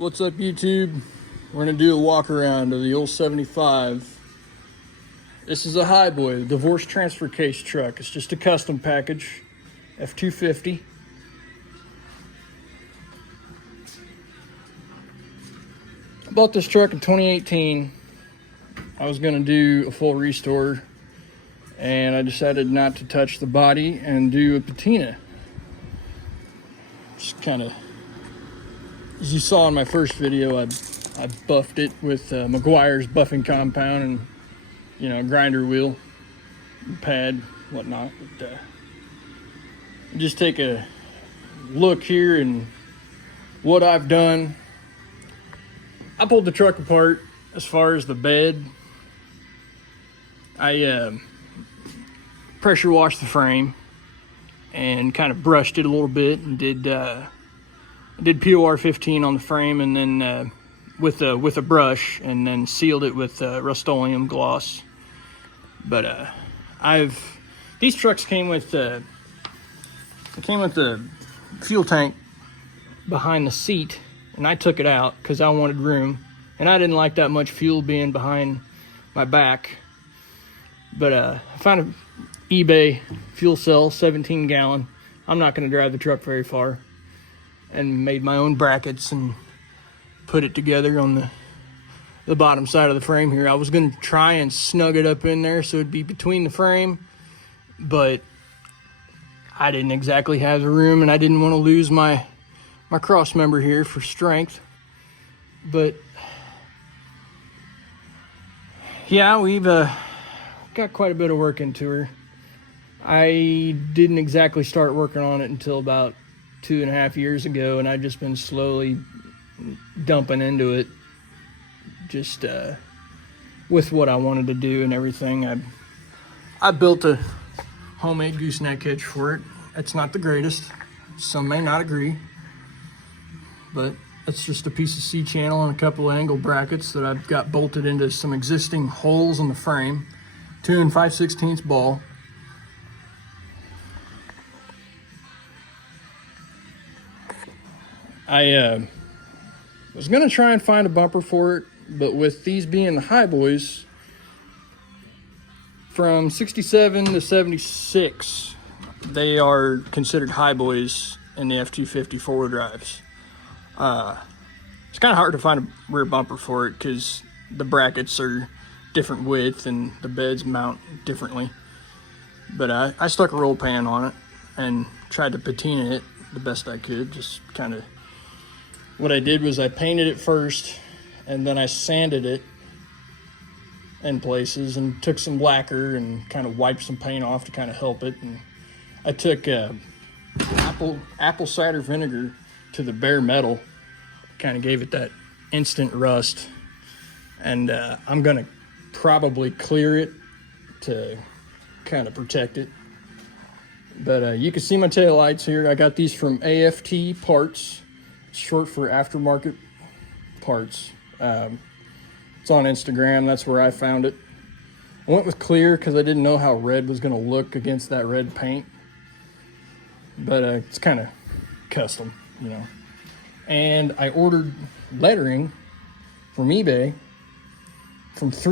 What's up, YouTube? We're gonna do a walk around of the old 75. This is a Highboy, the divorce transfer case truck. It's just a custom package, F250. I bought this truck in 2018. I was gonna do a full restore, and I decided not to touch the body and do a patina. Just kind of, as you saw in my first video, I buffed it with Meguiar's buffing compound and, grinder wheel, pad, whatnot. But, just take a look here and what I've done. I pulled the truck apart as far as the bed. I pressure washed the frame and kind of brushed it a little bit and did POR 15 on the frame, and then with a brush, and then sealed it with Rust-Oleum gloss. But these trucks came with the fuel tank behind the seat, and I took it out because I wanted room, and I didn't like that much fuel being behind my back. But I found an eBay fuel cell, 17 gallon. I'm not going to drive the truck very far, and made my own brackets and put it together on the bottom side of the frame here. I was going to try and snug it up in there so it'd be between the frame, but I didn't exactly have the room, and I didn't want to lose my cross member here for strength. But yeah, we've got quite a bit of work into her. I didn't exactly start working on it until about 2.5 years ago, and I've just been slowly dumping into it, just with what I wanted to do and everything. I built a homemade gooseneck hitch for it. It's not the greatest. Some may not agree, but it's just a piece of C-channel and a couple of angle brackets that I've got bolted into some existing holes in the frame. 2 5/16 ball. I was going to try and find a bumper for it, but with these being the Highboys, from 67 to 76, they are considered Highboys in the F250 four-wheel drives. It's kind of hard to find a rear bumper for it because the brackets are different width and the beds mount differently. But I stuck a roll pan on it and tried to patina it the best I could. Just kind of, what I did was I painted it first, and then I sanded it in places and took some lacquer and kind of wiped some paint off to kind of help it. And I took apple cider vinegar to the bare metal, kind of gave it that instant rust. And I'm gonna probably clear it to kind of protect it. But you can see my tail lights here. I got these from AFT Parts. It's short for aftermarket parts. It's on Instagram. That's where I found it. I went with clear because I didn't know how red was going to look against that red paint. But it's kind of custom, And I ordered lettering from eBay.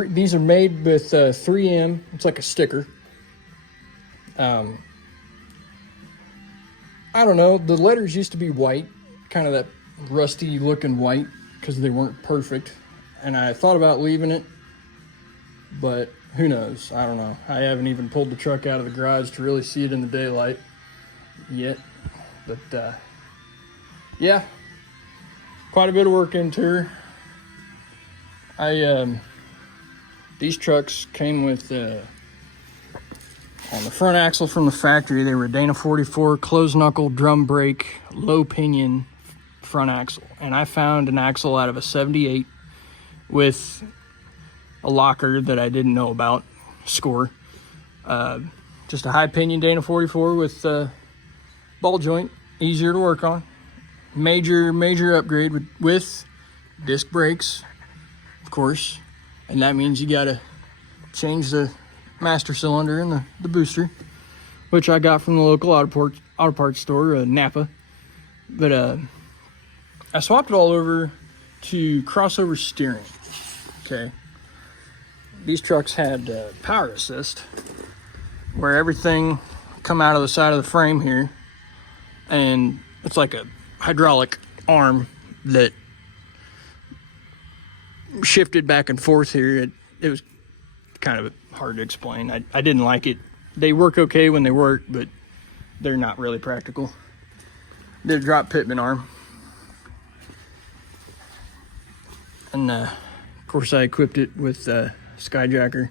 These are made with 3M. It's like a sticker. I don't know. The letters used to be white, kind of that rusty looking white, because they weren't perfect. And I thought about leaving it, but who knows? I don't know. I haven't even pulled the truck out of the garage to really see it in the daylight yet. But yeah, quite a bit of work into her. These trucks came with, on the front axle from the factory, they were Dana 44 closed knuckle drum brake low pinion front axle. And I found an axle out of a 78 with a locker that I didn't know about, score. Just a high pinion Dana 44 with ball joint, easier to work on. Major upgrade with disc brakes, of course. And that means you gotta change the master cylinder and the booster, which I got from the local auto parts store, Napa. But I swapped it all over to crossover steering. Okay. These trucks had power assist, where everything come out of the side of the frame here, and it's like a hydraulic arm that shifted back and forth here. It was kind of hard to explain. I didn't like it. They work okay when they work, but they're not really practical. They're drop pitman arm. And of course I equipped it with Skyjacker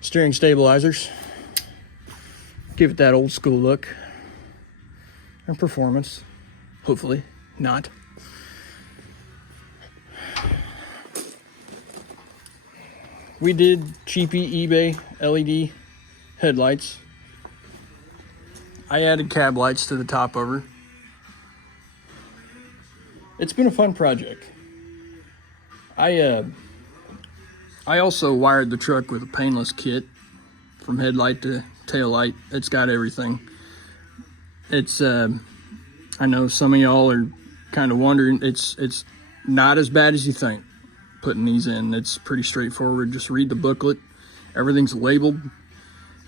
steering stabilizers. Give it that old school look and performance. Hopefully not. We did cheapy eBay LED headlights. I added cab lights to the top of her. It's been a fun project. I also wired the truck with a painless kit from headlight to tail light. It's got everything. It's I know some of y'all are kind of wondering. It's not as bad as you think putting these in. It's pretty straightforward. Just read the booklet. Everything's labeled,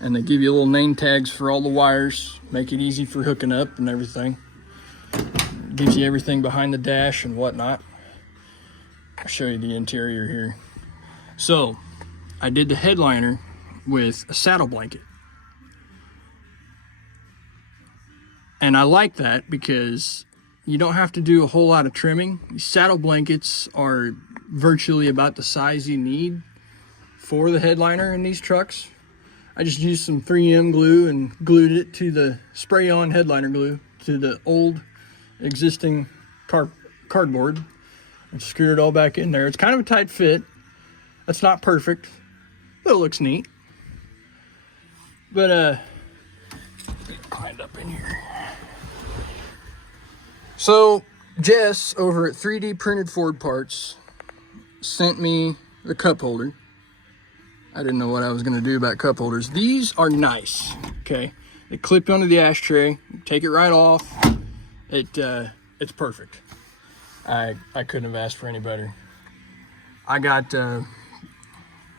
and they give you little name tags for all the wires. Make it easy for hooking up and everything. Gives you everything behind the dash and whatnot. I'll show you the interior here. So I did the headliner with a saddle blanket, and I like that because you don't have to do a whole lot of trimming. These saddle blankets are virtually about the size you need for the headliner in these trucks. I just used some 3M glue and glued it to the spray-on headliner glue to the old existing cardboard and screwed it all back in there. It's kind of a tight fit. That's not perfect, but it looks neat. But climbed up in here. So Jess over at 3D Printed Ford Parts sent me the cup holder. I didn't know what I was going to do about cup holders. These are nice, okay? They clip onto the ashtray, take it right off. It's perfect. I couldn't have asked for any better. I got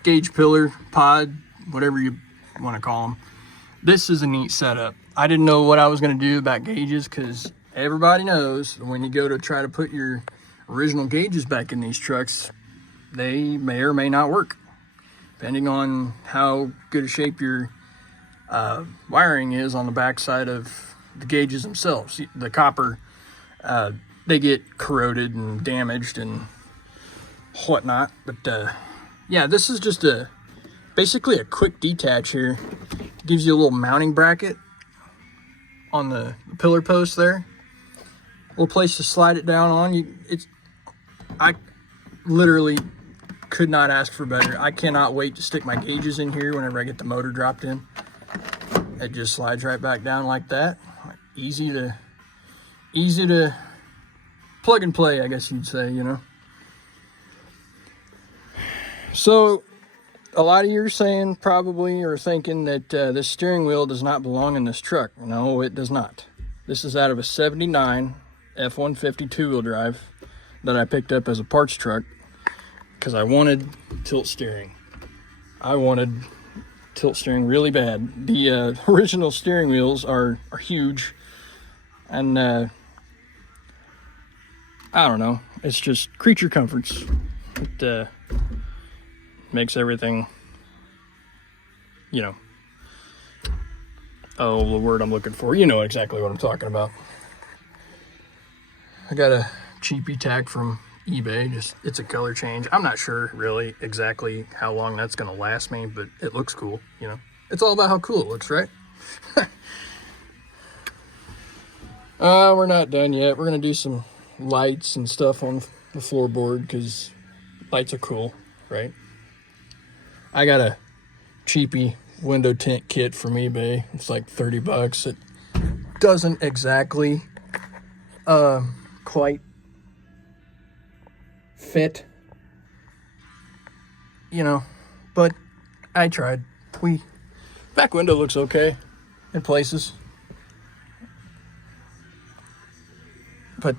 gauge pillar, pod, whatever you want to call them. This is a neat setup. I didn't know what I was going to do about gauges because everybody knows when you go to try to put your original gauges back in these trucks, they may or may not work, depending on how good a shape your wiring is on the backside of the gauges themselves. The copper, they get corroded and damaged and whatnot. But yeah, this is just basically a quick detach here. Gives you a little mounting bracket on the pillar post there. A little place to slide it down on. I literally could not ask for better. I cannot wait to stick my gauges in here whenever I get the motor dropped in. It just slides right back down like that. Easy to plug and play, I guess you'd say, you know. So a lot of you are saying probably or thinking that this steering wheel does not belong in this truck. No, it does not. This is out of a 79 F-150 two-wheel drive that I picked up as a parts truck because I wanted tilt steering. I wanted tilt steering really bad. The original steering wheels are huge, and I don't know. It's just creature comforts. It makes everything, you know. Oh, the word I'm looking for. You know exactly what I'm talking about. I got a cheapy tack from eBay. Just it's a color change. I'm not sure really exactly how long that's gonna last me, but it looks cool, you know. It's all about how cool it looks, right? We're not done yet. We're gonna do some lights and stuff on the floorboard because lights are cool, right? I got a cheapy window tint kit from eBay. It's like $30. It doesn't exactly quite fit, you know, but I tried. Back window looks okay in places, but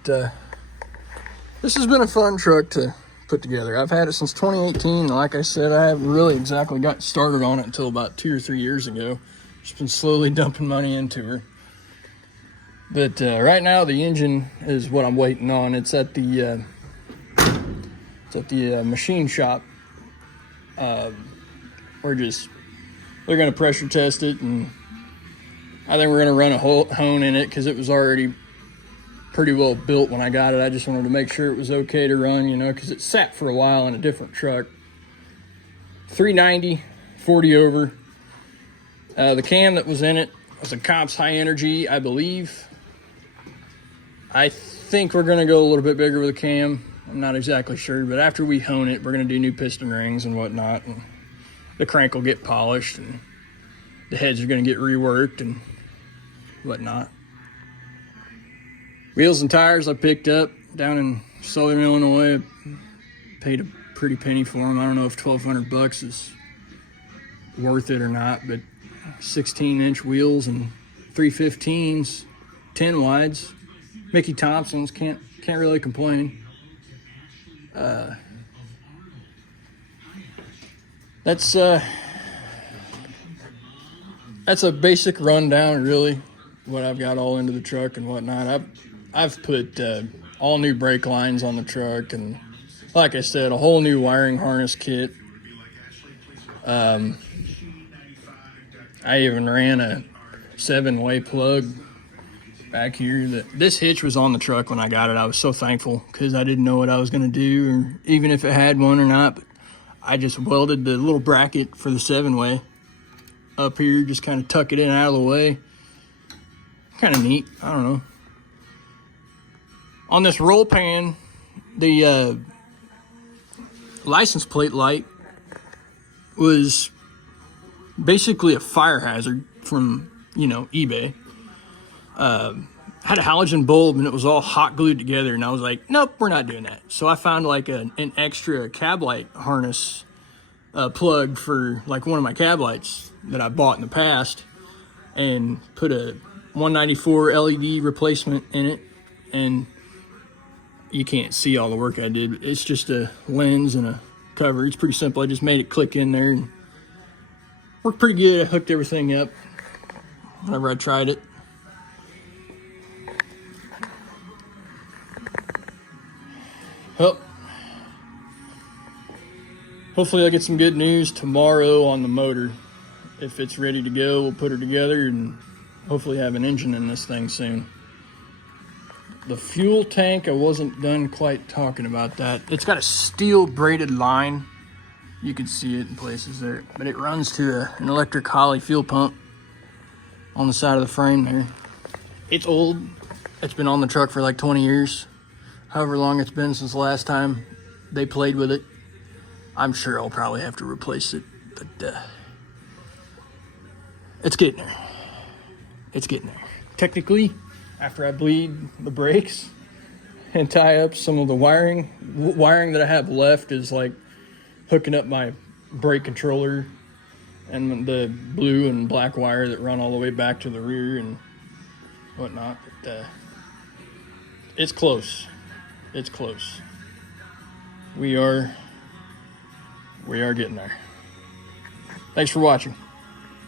This has been a fun truck to put together. I've had it since 2018. And like I said, I haven't really exactly got started on it until about 2 or 3 years ago. Just been slowly dumping money into her. But right now, the engine is what I'm waiting on. It's at the machine shop. They're gonna pressure test it, and I think we're gonna run a hone in it because it was already pretty well built when I got it. I just wanted to make sure it was okay to run, you know, because it sat for a while in a different truck. 390, 40 over. The cam that was in it was a Comps High Energy, I believe. I think we're gonna go a little bit bigger with the cam. I'm not exactly sure, but after we hone it, we're gonna do new piston rings and whatnot, and the crank will get polished, and the heads are gonna get reworked and whatnot. Wheels and tires I picked up down in Southern Illinois. I paid a pretty penny for them. I don't know if 1,200 bucks is worth it or not, but 16-inch wheels and 315s, 10 wides. Mickey Thompson's, can't really complain. That's a basic rundown, really, what I've got all into the truck and whatnot. I've put all new brake lines on the truck, and like I said, a whole new wiring harness kit. I even ran a 7-way plug back here. This hitch was on the truck when I got it. I was so thankful because I didn't know what I was going to do, or even if it had one or not. But I just welded the little bracket for the 7-way up here, just kind of tuck it in out of the way. Kind of neat. I don't know. On this roll pan, the license plate light was basically a fire hazard from, eBay. Had a halogen bulb, and it was all hot glued together, and I was like, nope, we're not doing that. So I found like an extra cab light harness plug for like one of my cab lights that I bought in the past, and put a 194 LED replacement in it. And you can't see all the work I did. It's just a lens and a cover. It's pretty simple. I just made it click in there and worked pretty good. I hooked everything up whenever I tried it. Well, hopefully I'll get some good news tomorrow on the motor. If it's ready to go, we'll put her together and hopefully have an engine in this thing soon. The fuel tank, I wasn't done quite talking about that. It's got a steel braided line. You can see it in places there, but it runs to an electric Holley fuel pump on the side of the frame there. It's old. It's been on the truck for like 20 years. However long it's been since the last time they played with it. I'm sure I'll probably have to replace it, but it's getting there. It's getting there. Technically, after I bleed the brakes and tie up some of the wiring that I have left is like hooking up my brake controller and the blue and black wire that run all the way back to the rear and whatnot. But it's close. It's close. We are getting there. Thanks for watching.